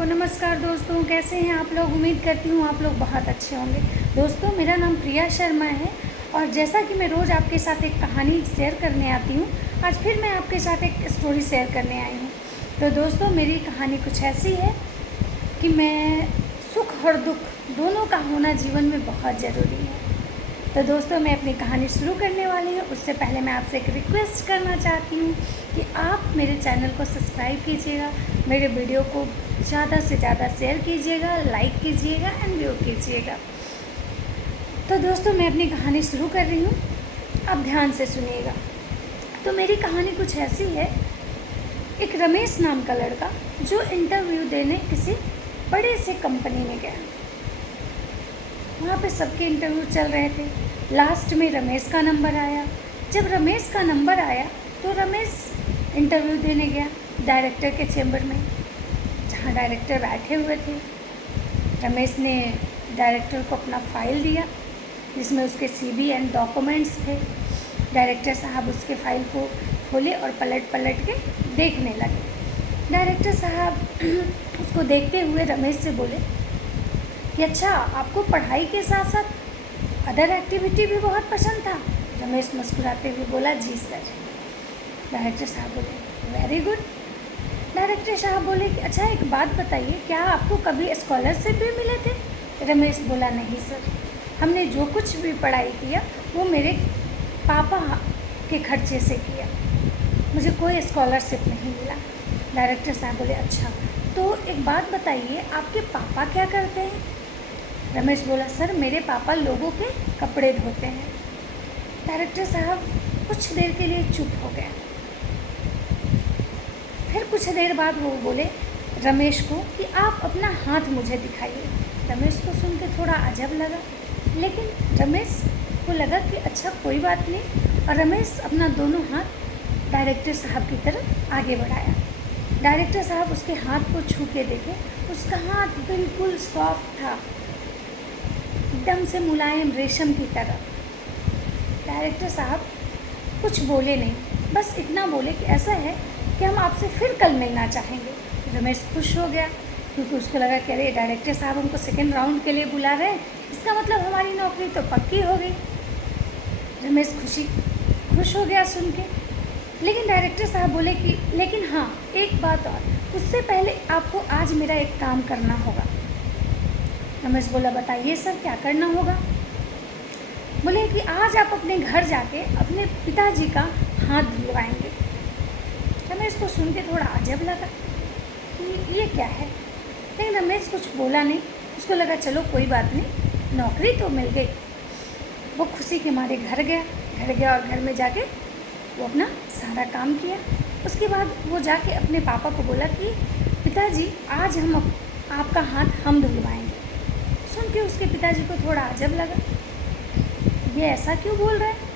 नमस्कार दोस्तों, कैसे हैं आप लोग। उम्मीद करती हूँ आप लोग बहुत अच्छे होंगे। दोस्तों, मेरा नाम प्रिया शर्मा है और जैसा कि मैं रोज़ आपके साथ एक कहानी शेयर करने आती हूँ, आज फिर मैं आपके साथ एक स्टोरी शेयर करने आई हूँ। तो दोस्तों, मेरी कहानी कुछ ऐसी है कि मैं सुख और दुख दोनों का होना जीवन में बहुत ज़रूरी है। तो दोस्तों, मैं अपनी कहानी शुरू करने वाली हूँ। उससे पहले मैं आपसे एक रिक्वेस्ट करना चाहती हूँ कि आप मेरे चैनल को सब्सक्राइब कीजिएगा, मेरे वीडियो को ज़्यादा से ज़्यादा शेयर कीजिएगा, लाइक कीजिएगा एंड व्यू कीजिएगा। तो दोस्तों, मैं अपनी कहानी शुरू कर रही हूँ, आप ध्यान से सुनिएगा। तो मेरी कहानी कुछ ऐसी है। एक रमेश नाम का लड़का जो इंटरव्यू देने किसी बड़े से कंपनी में गया। वहाँ पे सबके इंटरव्यू चल रहे थे। लास्ट में रमेश का नंबर आया। जब रमेश का नंबर आया तो रमेश इंटरव्यू देने गया डायरेक्टर के चैम्बर में, जहाँ डायरेक्टर बैठे हुए थे। रमेश ने डायरेक्टर को अपना फ़ाइल दिया जिसमें उसके सीवी एंड डॉक्यूमेंट्स थे। डायरेक्टर साहब उसके फ़ाइल को खोले और पलट पलट के देखने लगे। डायरेक्टर साहब उसको देखते हुए रमेश से बोले कि अच्छा, आपको पढ़ाई के साथ साथ अदर एक्टिविटी भी बहुत पसंद था। रमेश मुस्कुराते हुए बोला, जी सर। डायरेक्टर साहब बोले, वेरी गुड। डायरेक्टर साहब बोले कि अच्छा, एक बात बताइए, क्या आपको कभी स्कॉलरशिप भी मिले थे। रमेश बोला, नहीं सर, हमने जो कुछ भी पढ़ाई किया वो मेरे पापा के खर्चे से किया, मुझे कोई स्कॉलरशिप नहीं मिला। डायरेक्टर साहब बोले, अच्छा, तो एक बात बताइए, आपके पापा क्या करते हैं। रमेश बोला, सर, मेरे पापा लोगों के कपड़े धोते हैं। डायरेक्टर साहब कुछ देर के लिए चुप हो गए। फिर कुछ देर बाद वो बोले रमेश को कि आप अपना हाथ मुझे दिखाइए। रमेश को सुन के थोड़ा अजब लगा, लेकिन रमेश को लगा कि अच्छा, कोई बात नहीं। और रमेश अपना दोनों हाथ डायरेक्टर साहब की तरफ आगे बढ़ाया। डायरेक्टर साहब उसके हाथ को छू के देखे। उसका हाथ बिल्कुल सॉफ्ट था, एकदम से मुलायम रेशम की तरह। डायरेक्टर साहब कुछ बोले नहीं, बस इतना बोले कि ऐसा है कि हम आपसे फिर कल मिलना चाहेंगे। रमेश खुश हो गया क्योंकि उसको लगा कि अरे, डायरेक्टर साहब हमको सेकेंड राउंड के लिए बुला रहे हैं, इसका मतलब हमारी नौकरी तो पक्की हो गई। रमेश खुश हो गया सुन के। लेकिन डायरेक्टर साहब बोले कि लेकिन हाँ, एक बात और, उससे पहले आपको आज मेरा एक काम करना होगा। रमेश बोला, बताइए सर, क्या करना होगा। बोले कि आज आप अपने घर जाके अपने पिताजी का हाथ धुलवाएंगे। रमेश को सुन के थोड़ा अजब लगा कि ये क्या है, लेकिन रमेश कुछ बोला नहीं। उसको लगा चलो कोई बात नहीं, नौकरी तो मिल गई। वो खुशी के मारे घर गया और घर में जाके वो अपना सारा काम किया। उसके बाद वो जाके अपने पापा को बोला कि पिताजी, आज हम आपका हाथ हम धुलवाएंगे। सुन के उसके पिताजी को थोड़ा अजब लगा, ये ऐसा क्यों बोल रहा है।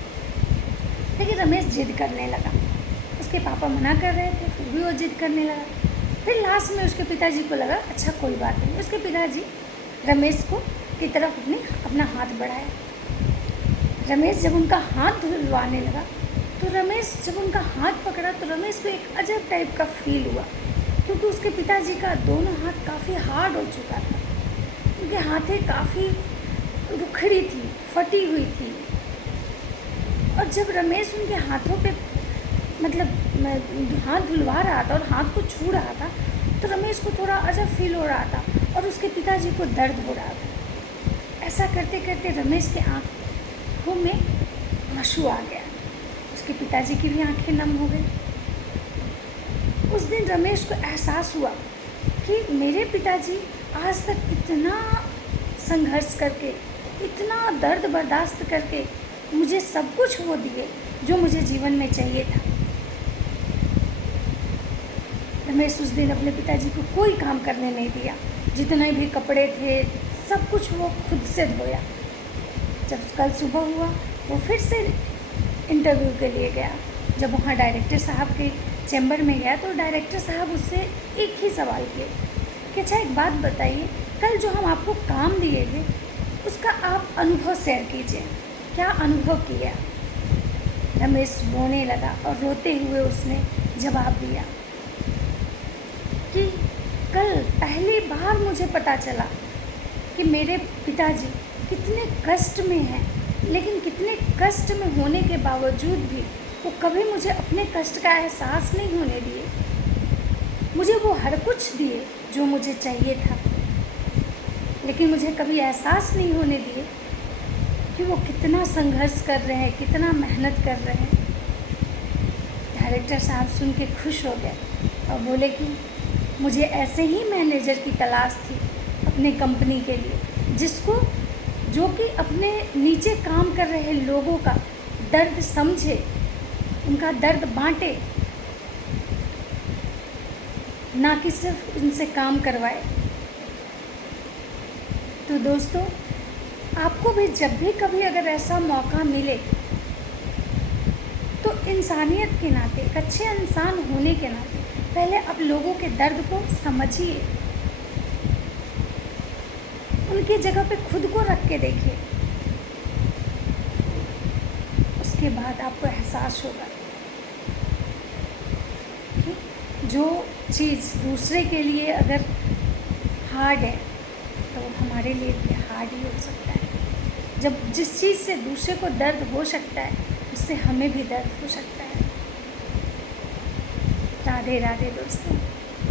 लेकिन रमेश जिद करने लगा। उसके पापा मना कर रहे थे, फिर भी वो जिद करने लगा। फिर लास्ट में उसके पिताजी को लगा अच्छा, कोई बात नहीं। उसके पिताजी रमेश को की तरफ अपना हाथ बढ़ाया। रमेश जब उनका हाथ धुलवाने लगा तो रमेश जब उनका हाथ पकड़ा तो रमेश को एक अजब टाइप का फील हुआ, क्योंकि उसके पिताजी का दोनों हाथ काफ़ी हार्ड हो चुका था। उनके हाथें काफ़ी रुखड़ी थी, फटी हुई थी। और जब रमेश उनके हाथों पे हाथ धुलवा रहा था और हाथ को छू रहा था तो रमेश को थोड़ा अजब फील हो रहा था और उसके पिताजी को दर्द हो रहा था। ऐसा करते करते रमेश के आँखों में आंसू आ गया। उसके पिताजी की भी आंखें नम हो गई। उस दिन रमेश को एहसास हुआ कि मेरे पिताजी आज तक इतना संघर्ष करके, इतना दर्द बर्दाश्त करके मुझे सब कुछ वो दिए जो मुझे जीवन में चाहिए था। रमेश उस दिन अपने पिताजी को कोई काम करने नहीं दिया। जितने भी कपड़े थे सब कुछ वो खुद से धोया। जब कल सुबह हुआ वो फिर से इंटरव्यू के लिए गया। जब वहाँ डायरेक्टर साहब के चैम्बर में गया तो डायरेक्टर साहब उससे एक ही सवाल किए कि अच्छा, एक बात बताइए, कल जो हम आपको काम दिए थे उसका आप अनुभव शेयर कीजिए, क्या अनुभव किया। रमेश रोने लगा और रोते हुए उसने जवाब दिया कि कल पहली बार मुझे पता चला कि मेरे पिताजी कितने कष्ट में हैं, लेकिन कितने कष्ट में होने के बावजूद भी वो कभी मुझे अपने कष्ट का एहसास नहीं होने दिए। मुझे वो हर कुछ दिए जो मुझे चाहिए था, लेकिन मुझे कभी एहसास नहीं होने दिए कि वो कितना संघर्ष कर रहे हैं, कितना मेहनत कर रहे हैं। डायरेक्टर साहब सुन के खुश हो गए और बोले कि मुझे ऐसे ही मैनेजर की तलाश थी अपने कंपनी के लिए, जो कि अपने नीचे काम कर रहे लोगों का दर्द समझे, उनका दर्द बांटे, ना कि सिर्फ उनसे काम करवाए। तो दोस्तों, आपको भी जब भी कभी अगर ऐसा मौका मिले तो इंसानियत के नाते, एक अच्छे इंसान होने के नाते पहले आप लोगों के दर्द को समझिए, उनकी जगह पे खुद को रख के देखिए, उसके बाद आपको एहसास होगा कि जो चीज़ दूसरे के लिए अगर हार्ड है तो हमारे लिए भी हार्ड ही हो सकता है। जब जिस चीज़ से दूसरे को दर्द हो सकता है, उससे हमें भी दर्द हो सकता है। राधे राधे दोस्तों।